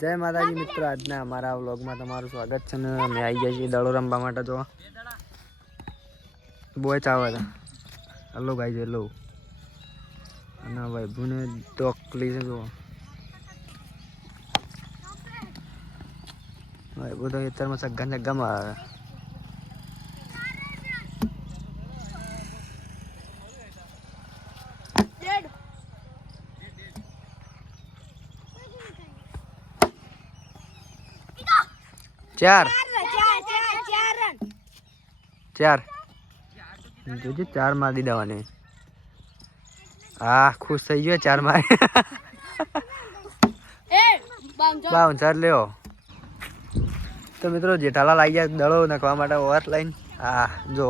જય માતાજી મિત્રો, આજના અમારા વ્લોગમાં તમારું સ્વાગત છે ને અમે આવી ગયા છીએ દડો રમવા માટે. જો બોય ચાવે છે, હલો ગાઈ છે, હેલો. અને ભાઈ ભૂને તકલી છે, જો ભાઈ બધો અત્યારમાં સગ્ગા સગ્ગા મારે. ચાર ચાર જોજે, ચાર માર દી દેવાની. હા, ખુશ થઈ ગયો, ચાર માર બાઉન્સર લ્યો. તો મિત્રો જેઠાલાલ આવી ગયા દડો નાખવા માટે ઓવર લાઈન. હા જો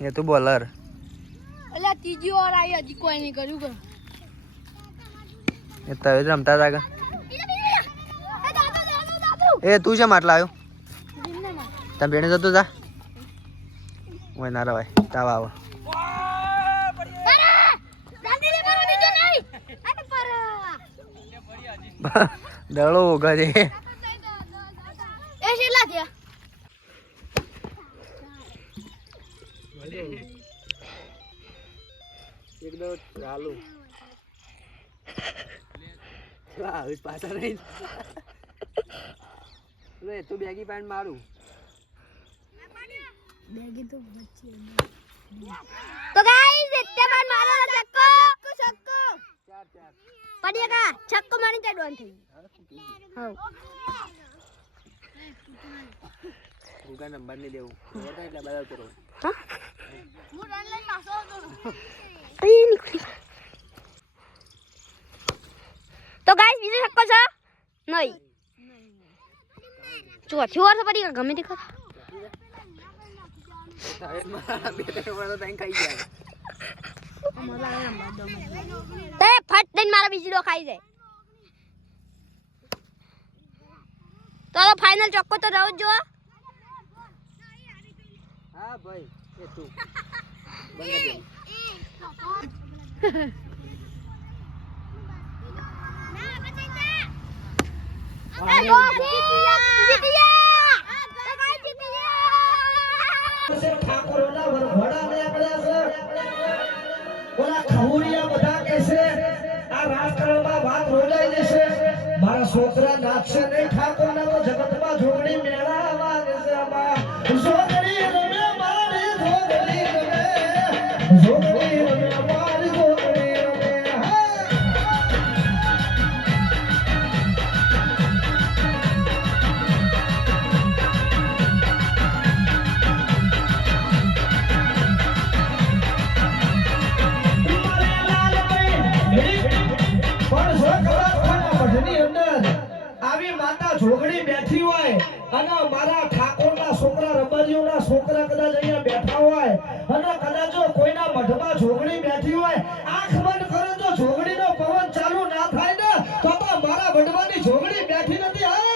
એ તું બોલર. એટલે ત્રીજી ઓવર આવી, હજી કોઈ નહીં કર્યું. એ તવે રમતા હતા. એ તું છે માટલા આવ્યો તમે બેને જતો જા ઓય ના રવાય તાવ આવો. દડો ઉગા છે. એકદમ ચાલુ પાછા નહીં. તું બેગી પેન્ટ મારું બેગી તો તો ગાઈસ એટલે પણ મારો છક્કો છક્કો પડ્યા છક્કો મારી તે ડોન થઈ. હા ગુગા નંબર નહીં દેવું એટલે બદલ કરો. હા હું રન લઈને પાછો આવતો અહીં નીકળી. તો ગાઈસ બીજો છક્કો છે નહીં. ચોથી વાર તો પડી ગમે તે ખરા. ફટ દઈને મારા બીજી ખાઈ જાય. તો ફાઇનલ ચોક્કો તો રહો જો. હા ભાઈ એ તું ઠાકોરના વરઘોડા નીકળ્યા છે. ઓલા ખવડિયા બધા કહેશે આ રાજકારણમાં વાત રોજાઈ જશે. મારા છોકરા નાચશે નહીં ઠાકોરના તો જગતમાં જોગણી મેળા વાગે છે. જોગણી રમે મારી જોગણી રમે, જોગણી રમે મારી જોગણી રમે. જોગણી બેઠી હોય અને મારા ઠાકોરના છોકરા રબારીઓના છોકરા કદાચ અહીંયા બેઠા હોય અને કદાચ કોઈના મઢમાં જોગણી બેઠી હોય, આંખ બંધ કરે તો જોગણીનો પવન ચાલુ ના થાય ને તો મારા મઢવાની જોગણી બેઠી નથી. હા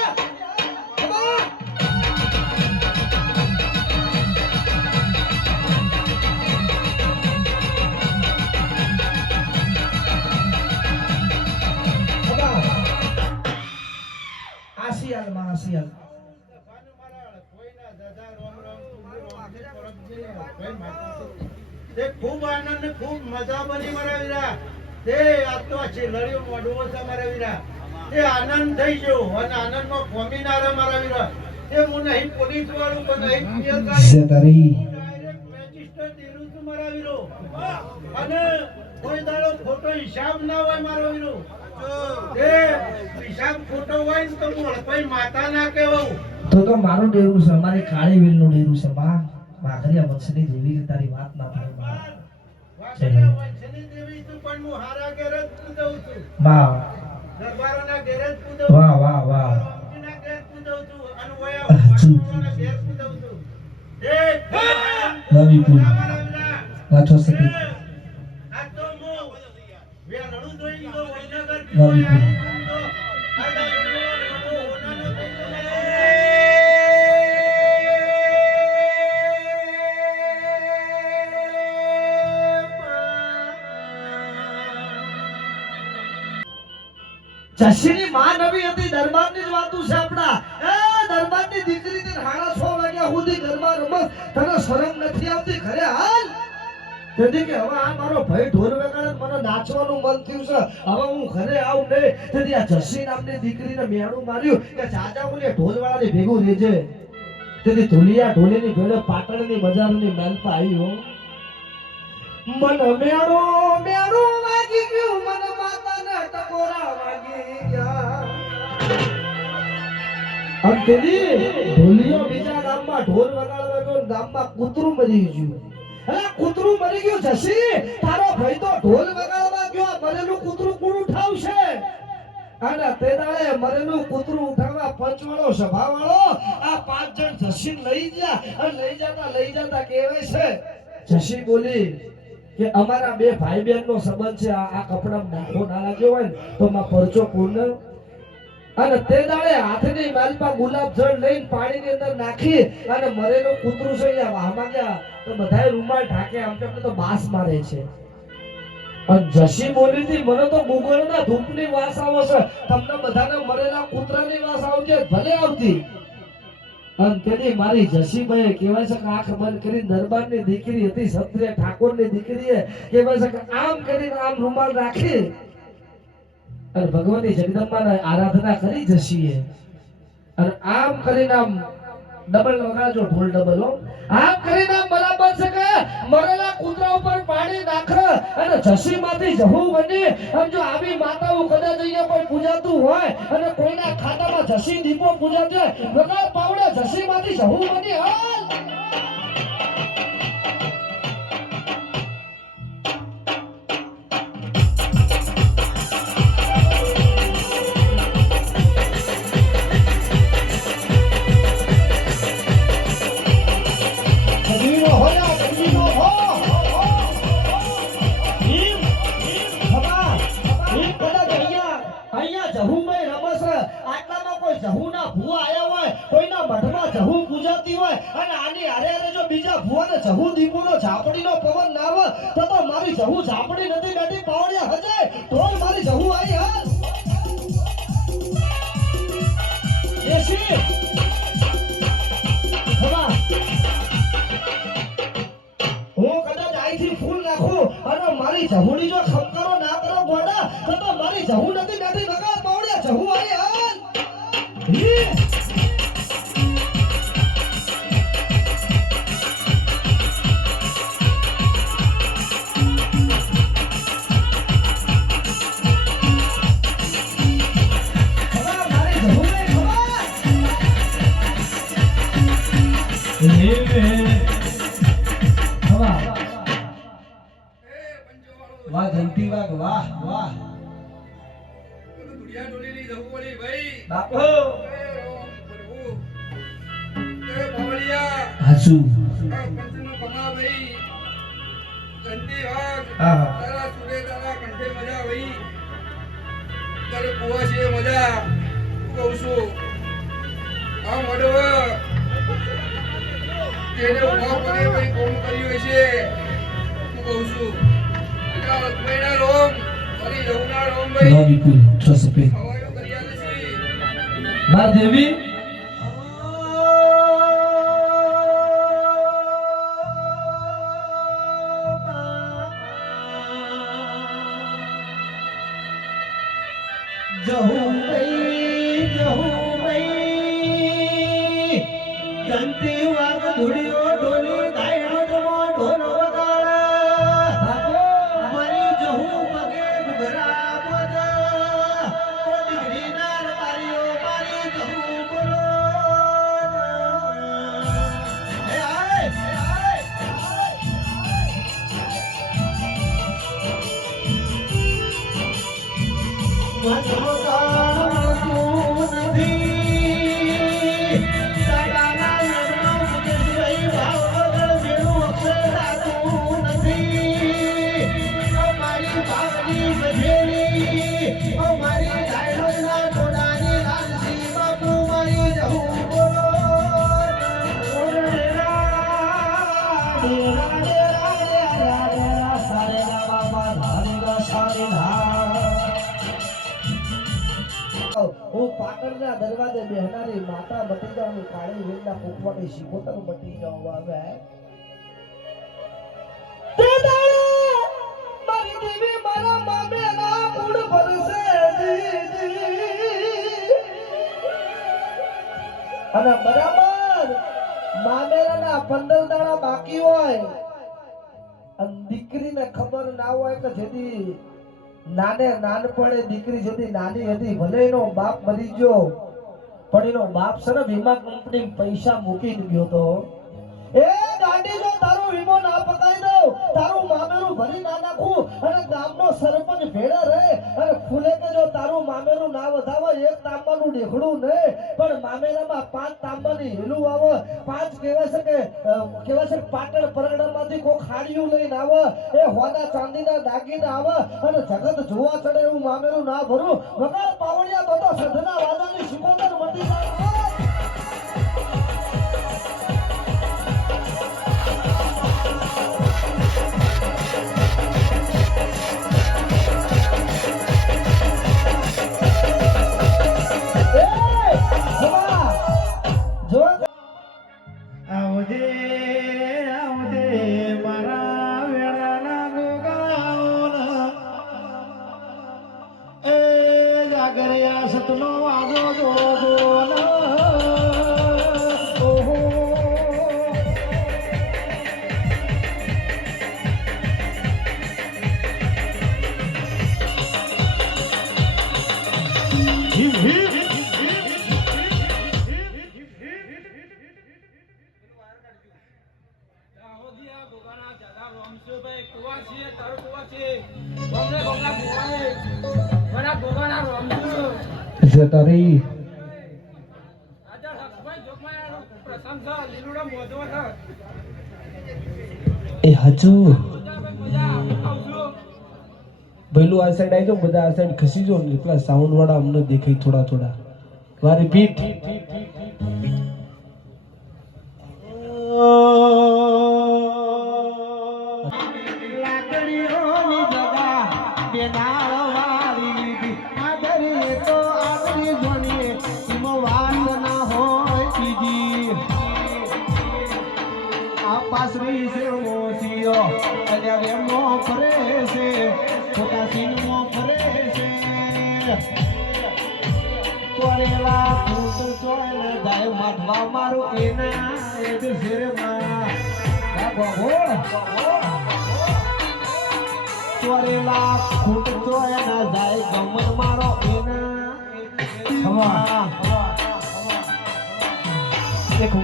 ખૂબ આનંદ ખૂબ મજા બની મારા વીરા. તે આ તો છેલડીઓ મોઢવો છે મારા વીરા. તે આનંદ થઈ ગયો અને આનંદમાં કોમી ના રહે મારા વીરા. તે હું નહીં પોલીસ વાળું પણ નહીં ડાયરેક્ટ મેજિસ્ટર દેરું છું મારા વીરો. અને કોઈ દાડો ખોટો હિસાબ ના હોય મારો વીરો. એ હિસાબ ખોટો હોય ને તો હું હળપાઈ માતા ના કહેવું. તો મારું ડેરું છે, મારી કાળી વેલ નું ડેરું છે. માં ભાખરિયા વંશની જેવી તારી વાત ના થાય. વંશની દેવી છું પણ હું હારા ઘેર જ પૂજવું છું. વાહ દરબારોના ઘેર જ પૂજવું. વાહ વાહ વાહ ના ઘેર પૂજવું છું અને વયા વાળાના ઘેર પૂજવું છું. એ રવિપુર વાચો સતી આ તો હું વેલણું જોઈ ગયો વૈનગર રવિપુર જશીની માં નવી હતી, દરબારની જ વાતું છે આપણા. દરબારની દીકરી તે 6:30 વાગ્યા સુધી ગરબા રમત, તને શરમ નથી આવતી? ઘરે હાલ. તેથી કે હવે આ મારો ભાઈ ઢોલ વગાડે, મને નાચવાનું મન થયું છે, હવે હું ઘરે આવું નહીં. તેથી આ જશી નામની દીકરીને મેણું માર્યું કે ચાચા બોલે ઢોલવાળાની ભેગું રહેજે. તેથી ધુલિયા ઢોલીની ભેળે પાટણની બજારની મેલપા આવી હો. મન મેણું વાગી ગયું, મન માતાને ટકોરા વાગી ગયા. અને તેથી ઢોલિયો બીજા ગામમાં ઢોલ વગાડવા ગયો, ગામમાં કૂતરું મરી ગયું. અલા કૂતરું મરી ગયું જશી, તારો ભાઈ તો ઢોલ વગાડવા ગયો, મરેલું કૂતરું કોણ ઉઠાવશે? અને તે દાડે મરેલું કૂતરું ઉઠાવવા પંચવાળો સભાવાળો આ 5 જણ જશી લઈ ગયા. અને લઈ જતા કહેવાય છે, જશી બોલી કે અમારા 2 ભાઈ બહેન નો સંબંધ છે, આ કપડામાં નાખો ના લાગ્યો હોય ને તો માં પરચો પૂર્ણ. અને તે દાડે હાથની માલપા ગુલાબ જળ લઈને પાણીની અંદર નાખી અને મરેલું કૂતરું છે અહીંયા વાહમાં ગયા તો બધાય રૂમાલ ઢાકે, આમ તેમને તો બાસ મારે છે. અને જશી બોલી હતી, મને તો ગુગળના ધૂપની વાસ આવે છે, તમને બધાને મરેલા કૂતરાની વાસ આવજે, ભલે આવતી. અને તેની મારી જશીભાઈ કહેવાય છે કે આંખ બંધ કરીને દરબારની દીકરી હતી, ક્ષત્રિય ઠાકોરની દીકરીએ કહેવાય છે કે આમ કરીને આમ રૂમાલ રાખી અને ભગવતી જગદંબાને આરાધના કરી જશીએ. અને આમ કરીને આમ ડબલ વગાડજો, ઢોલ ડબલ હો. આમ કરીને આમ બરાબર છે કે મરેલા કૂતરા ઉપર પાણી નાખ અને જશીમાંથી જહું બની. આમ જો આવી માતાઓ કદાચ અહીંયા કોઈ પૂજાતું હોય અને કોઈના ખાતામાં જશી દીપો પૂજાતો વગર પાવડે જશીમાંથી જહું બની હાલ. જહુ દીપોનો ઝાપડીનો પવન ના આવે તો મારી જહુ ઝાપડી નથી બેઠી પાવડિયા હજે ઢોલ મારી જહુ આવી હાલ. દેશી હવા હું કદાચ આઈથી ફૂલ નાખું અને મારી જહુની જો ખમકારો ના કરો ગોડા તો મારી જહુ નથી બેઠી વગર પાવડિયા જહુ આવી હાલ. વાહ જંતી વાહ વાહ વાહ દુનિયા ડોલીની જવું પડી ભાઈ બાપો એ બાવળિયા હાસુ પંચનો કમા ભાઈ જંતી વાહ તારા સુરે તારા કંઠે મજા ભાઈ તારે કુવા છે મજા કહું છું આ મોડો તેને ઉભા કરે ભાઈ કોમ કર્યું હશે હું કહું છું લક્ષ્મીના રોમ અને યમુના રોમ ભાઈ નો વિપુલ છસપે હવાયો કર્યા છે બા દેવી જહુ ભાઈ જંતી વાગ ધુડિયો ઢોલી ગાયનો જમો ઢોલ પાટણના દરવાજે બેહનારી માતા મટી જાવ કાળી વેલના કુકવાની શિકોતર મટી જાવ હવે તે દાડે મારી દેવી મારા મામેના કુળ ભરશે અને બરાબર મામેરાના 15 દાડા બાકી હોય અને દીકરીને ખબર ના હોય કે જેથી નાનપણે દીકરી જેથી નાની હતી ભલે એનો બાપ મરી ગયો પણ એનો બાપ સર વીમા કંપની પૈસા મૂકી ગયો તો એ ગાંડી જો તારો વીમો ના પકાઈ દઉં તારું મામેરું ભરી ના નાખું અને ગામનો સરપંચ ભેળા રહે અને ફૂલે કે જો તારું મામેરું ના વધાવે એક તાંબાનું ઢેકડું નહીં પણ મામેરામાં 5 તાંબાની હેલું આવે 5 કહેવાય છે પાટણ પરગડામાંથી કોઈ ખાડીયું લઈને આવે એ હોના ચાંદીના દાગીના આવે અને જગત જોવા ચડે એવું મામેરું ના ભરું વગર પાવડિયા તો સધના વાદાની શિકોતર મટી જાય સતનો વાજો જો ઓહો જતારી એ હજુ ભઈલું આ સાઈડ આવી જાઓ બધા આ સાઈડ ખસી જાઓ ને પેલા સાઉન્ડ વાળા અમને દેખાય થોડા વારી પીઠ લાકડીઓની જગા બેનાળ વાળી આદરી તો આદરી જોની ઈમો વાત ના હોય બીજી આ પાસરી છે મોસીઓ અને વેમો ફરે છે પોતા સીનમો ફરે છે તોરેલા ફૂટ ચોય જાય માથવા મારું એના એ શેરમાં બાબો તોરેલા ફૂટ ચોય ના જાય ગમન મારો એના દેખો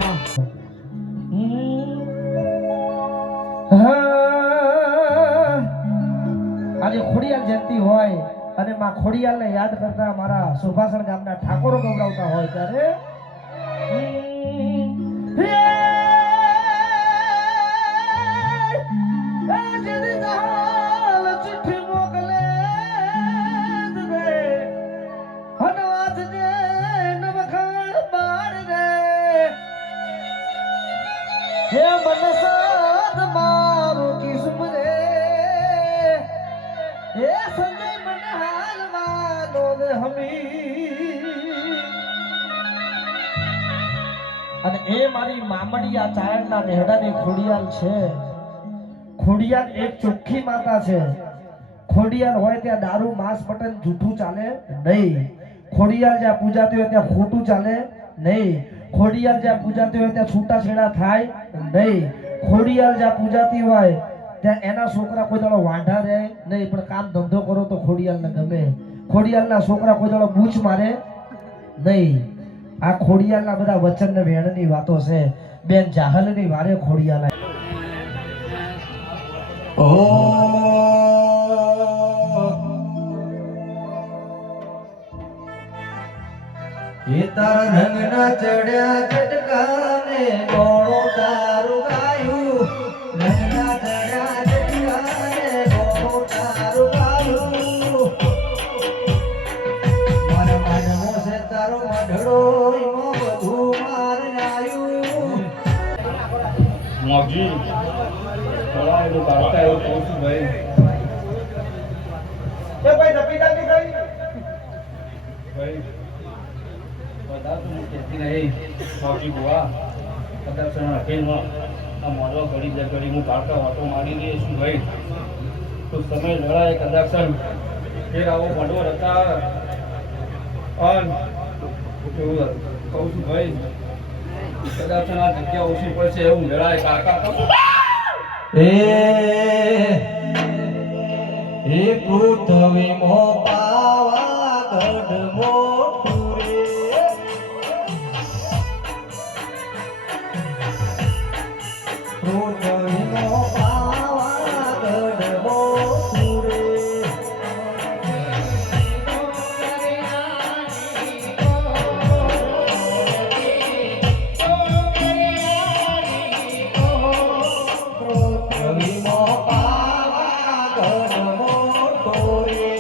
આજે ખોડિયાલ જયંતિ હોય અને માં ખોડિયાલને યાદ કરતા મારા સુભાષણ ગામના ઠાકોરો ગૌરવતા હોય ત્યારે હે મનસાદ મારો કિસ્મત હે સંજય મને હાલવાનો દે હમી અને એ મારી મામડિયા ચાયણના નેહડાની ખોડિયાલ છે ખોડિયાલ એક ચોખ્ખી માતા છે ખોડિયાલ હોય ત્યાં દારૂ માંસ મટન જૂઠું ચાલે નહીં ખોડિયાલ જ્યાં પૂજાતી હોય ત્યાં ખોટું ચાલે નહીં ખોડિયાલ જ્યાં પૂજાતી હોય ત્યાં છૂટાછેડા થાય નહીં ખોડિયાલ જ્યાં પૂજાતી હોય ત્યાં એના છોકરા કોઈ દાડો વાંઢા રહે નહીં પણ કામ ધંધો કરો તો ખોડિયાલને ગમે ખોડિયાલના છોકરા કોઈ દાડો બૂચ મારે નહીં આ ખોડિયાલના બધા વચન ને વેણની વાતો છે બેન જાહલની વારે ખોડિયાલ તારા રંગના ચડ્યા ચટકાને ગોળો તારું ગાયું રંગના ચડ્યા ચટકાને ગોળો તારું ગાયું મારા માનવો છે તારો મઢડો ઈમો બધું માર આયું મોગી થોડા એનું કાઢતા એવું કહું છું ભાઈ એ ભાઈ દપીતા ની ગઈ ભાઈ બાકી નહીં બાકી બુઆ કદાચ અખિલમાં આ મોડવા ઘડી હું કાળકા વાટો મારી દઈએ છું ભાઈ તો સમય લડાય કદાચ ફેર આવો મોડવો હતા અન એવું કહું છું ભાઈ કદાચ આ જગ્યા ઓછી પડશે એવું લડાય કાકા એ પૃથ્વીમાં પાવાગઢ મોટું રે પૃથ્વીમાં પાવાગઢ મોટું રે પૃથ્વીમાં પાવાગઢ મોટું રે